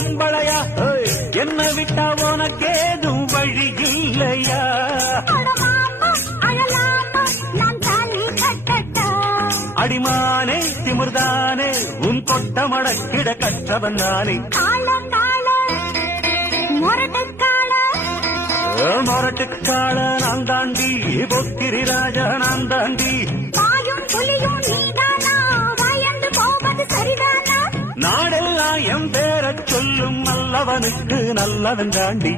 பொம்பளையா என்ன விட்டா உனக்கேதும் வழி இல்லையா அடிமானே திமிர்தானே உன் கொட்ட மடக்கிட கற்றவன் நானே மொரட்டுக்கால நான் தாண்டி பொக்கிரி ராஜா நான் தாண்டி நாடெல்லாம் என் பேரச் சொல்லும் நல்லவனுக்கு நல்லவன் தாண்டி